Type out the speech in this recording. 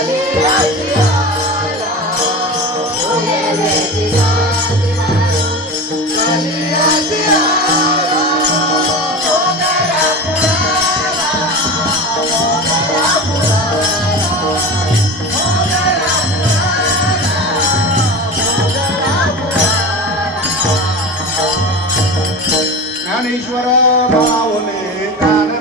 कधी आशियाला